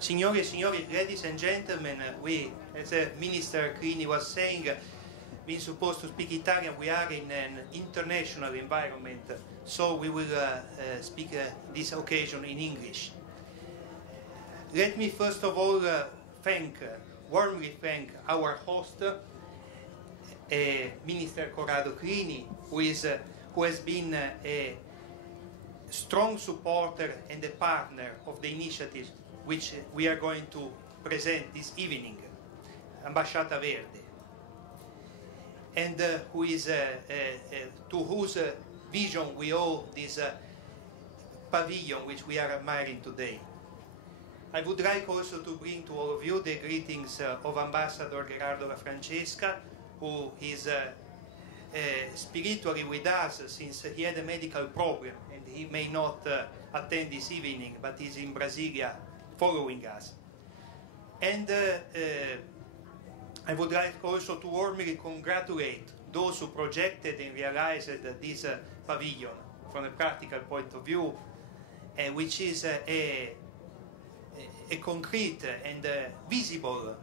Signore e signori, ladies and gentlemen, we, as Minister Clini was saying, being supposed to speak Italian, we are in an international environment, so we will speak this occasion in English. Let me first of all warmly thank our host, Minister Corrado Clini, who has been a strong supporter and a partner of the initiatives which we are going to present this evening, Ambasciata Verde, and who is to whose vision we owe this pavilion which we are admiring today. I would like also to bring to all of you the greetings of Ambassador Gerardo La Francesca, who is spiritually with us since he had a medical problem and he may not attend this evening, but is in Brasilia following us. And I would like also to warmly congratulate those who projected and realized this pavilion from a practical point of view, which is a concrete and visible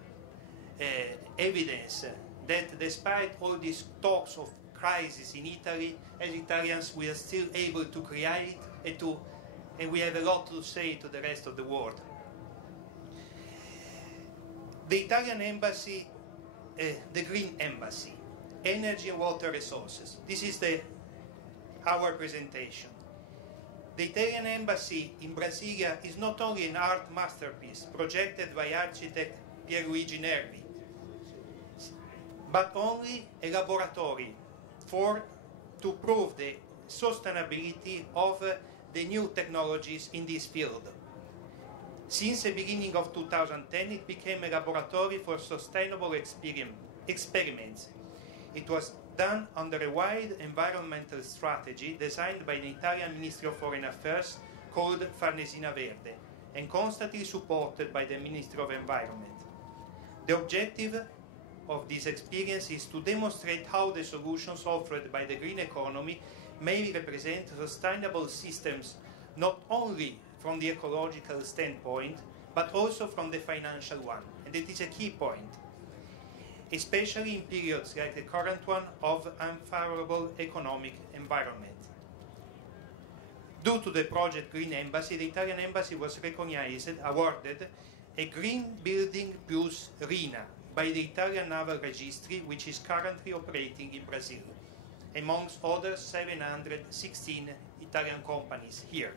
evidence that despite all these talks of crisis in Italy, as Italians we are still able to create and we have a lot to say to the rest of the world. The Italian embassy, the Green Embassy, Energy and Water Resources. This is our presentation. The Italian embassy in Brasilia is not only an art masterpiece projected by architect Pierluigi Nervi, but only a laboratory to prove the sustainability of the new technologies in this field. Since the beginning of 2010, it became a laboratory for sustainable experiments. It was done under a wide environmental strategy designed by the Italian Ministry of Foreign Affairs called Farnesina Verde and constantly supported by the Ministry of Environment. The objective of this experience is to demonstrate how the solutions offered by the green economy may represent sustainable systems not only from the ecological standpoint, but also from the financial one. And it is a key point, especially in periods like the current one of unfavorable economic environment. Due to the project Green Embassy, the Italian Embassy was awarded a Green Building Plus RINA by the Italian Naval Registry, which is currently operating in Brazil, amongst other 716 Italian companies here.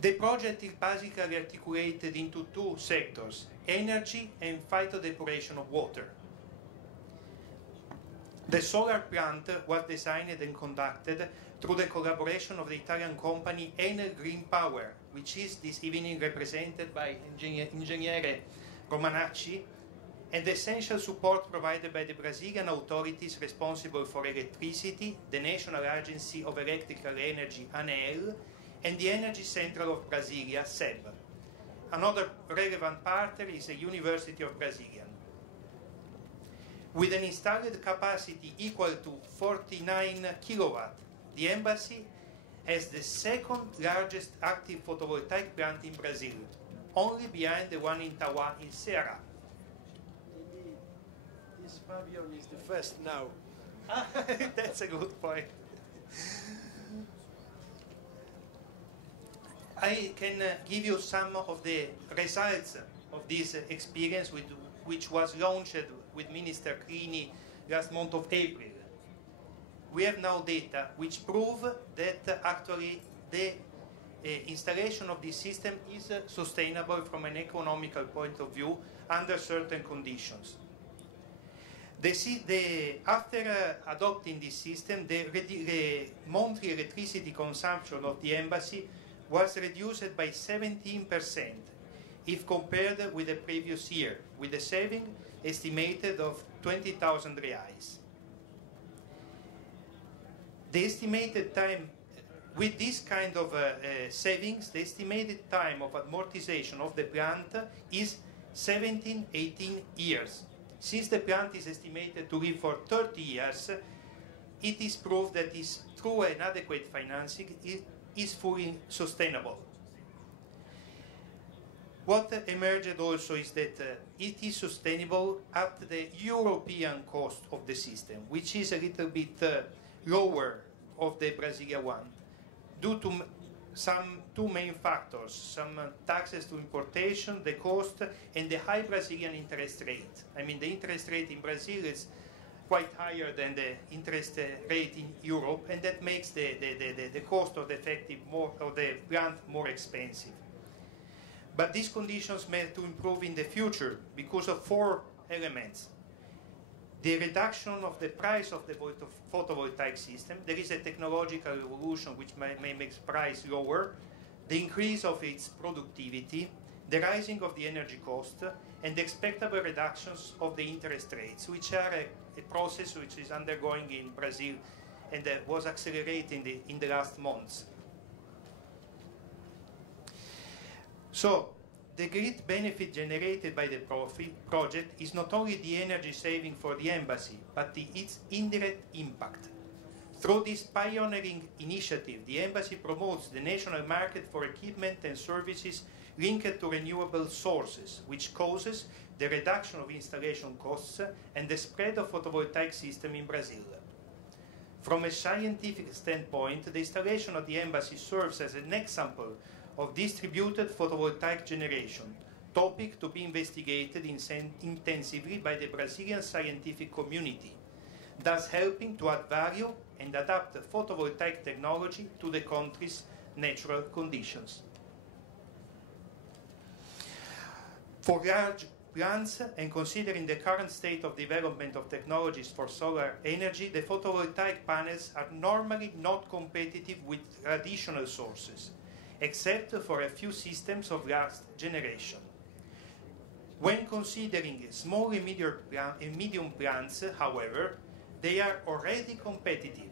The project is basically articulated into two sectors, energy and phytodepuration of water. The solar plant was designed and conducted through the collaboration of the Italian company Enel Green Power, which is this evening represented by Ingegnere Romanacci, and the essential support provided by the Brazilian authorities responsible for electricity, the National Agency of Electrical Energy, ANEEL, and the Energy Central of Brasilia, SEB. Another relevant partner is the University of Brasilia. With an installed capacity equal to 49 kilowatt, the embassy has the second largest active photovoltaic plant in Brazil, only behind the one in Tauá in Ceará. This pavilion is the first now. That's a good point. I can give you some of the results of this experience which was launched with Minister Clini last month of April. We have now data which prove that actually the installation of this system is sustainable from an economical point of view under certain conditions. After adopting this system, the monthly electricity consumption of the embassy was reduced by 17% if compared with the previous year, with a saving estimated of 20,000 reais. The estimated time, with this kind of savings, the estimated time of amortization of the plant is 17-18 years. Since the plant is estimated to live for 30 years, it is proved that through an adequate financing, it is fully sustainable. What emerged also is that it is sustainable at the European cost of the system, which is a little bit lower of the Brazilian one, due to some two main factors, some taxes to importation, the cost, and the high Brazilian interest rate. I mean, the interest rate in Brazil is quite higher than the interest rate in Europe, and that makes the cost of the plant more expensive. But these conditions may to improve in the future because of four elements. The reduction of the price of the photovoltaic system. There is a technological revolution which may make price lower. The increase of its productivity, the rising of the energy cost, and the expectable reductions of the interest rates, which are a process which is undergoing in Brazil and was accelerating in the last months. So, the great benefit generated by the project is not only the energy saving for the embassy, but its indirect impact. Through this pioneering initiative, the embassy promotes the national market for equipment and services linked to renewable sources, which causes the reduction of installation costs and the spread of photovoltaic system in Brazil. From a scientific standpoint, the installation of the embassy serves as an example of distributed photovoltaic generation, topic to be investigated intensively by the Brazilian scientific community, thus helping to add value and adapt the photovoltaic technology to the country's natural conditions. For large plants, and considering the current state of development of technologies for solar energy, the photovoltaic panels are normally not competitive with traditional sources, except for a few systems of last generation. When considering small and medium plants, however, they are already competitive,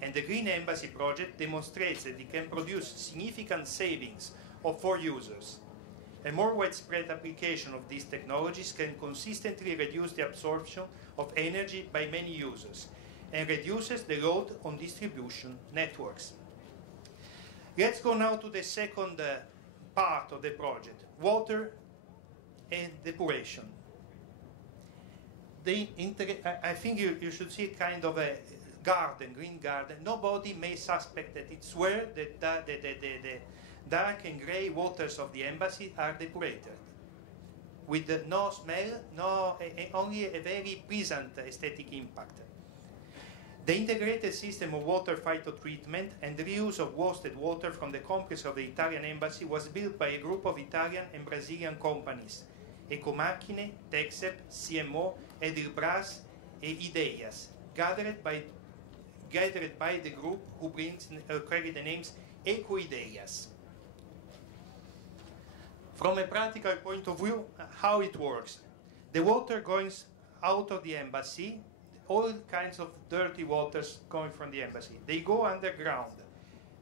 and the Green Embassy project demonstrates that it can produce significant savings for users. A more widespread application of these technologies can consistently reduce the absorption of energy by many users and reduces the load on distribution networks. Let's go now to the second part of the project, water and depuration. I think you should see kind of a garden, green garden. Nobody may suspect that it's where the dark and grey waters of the embassy are depurated, with no smell, only a very pleasant aesthetic impact. The integrated system of water phytotreatment and the reuse of wasted water from the complex of the Italian embassy was built by a group of Italian and Brazilian companies, Ecomacchine, Texep, CMO, Edilbras, and Ideias, gathered by the group who carry the names Eco-Ideias. From a practical point of view, how it works. The water goes out of the embassy, all kinds of dirty waters coming from the embassy. They go underground.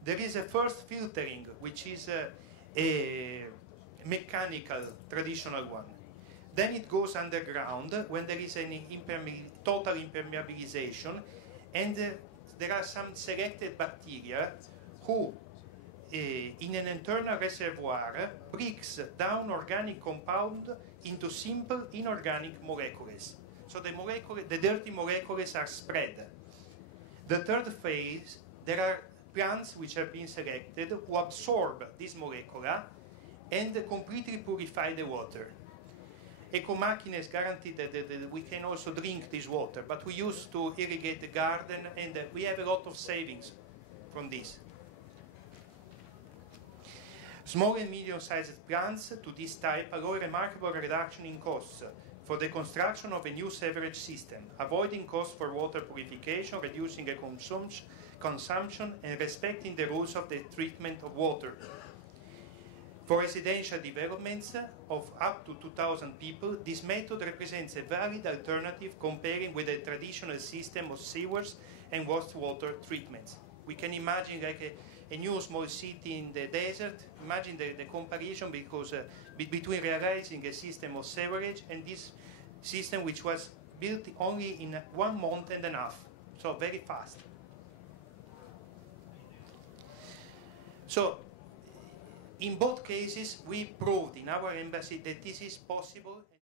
There is a first filtering, which is a mechanical, traditional one. Then it goes underground when there is an total impermeabilization, and there are some selected bacteria who, in an internal reservoir, breaks down organic compound into simple inorganic molecules. So the dirty molecules are spread. The third phase, there are plants which have been selected who absorb this molecule and completely purify the water. Ecomacchines guarantee that we can also drink this water, but we used to irrigate the garden, and we have a lot of savings from this. Small and medium-sized plants to this type allow a remarkable reduction in costs for the construction of a new sewerage system, avoiding costs for water purification, reducing the consumption, and respecting the rules of the treatment of water. For residential developments of up to 2,000 people, this method represents a valid alternative comparing with a traditional system of sewers and wastewater treatments. We can imagine like a new small city in the desert. Imagine the comparison because between realizing a system of sewerage and this system which was built only in 1 month and a half, so very fast. So In both cases, we proved in our embassy that this is possible.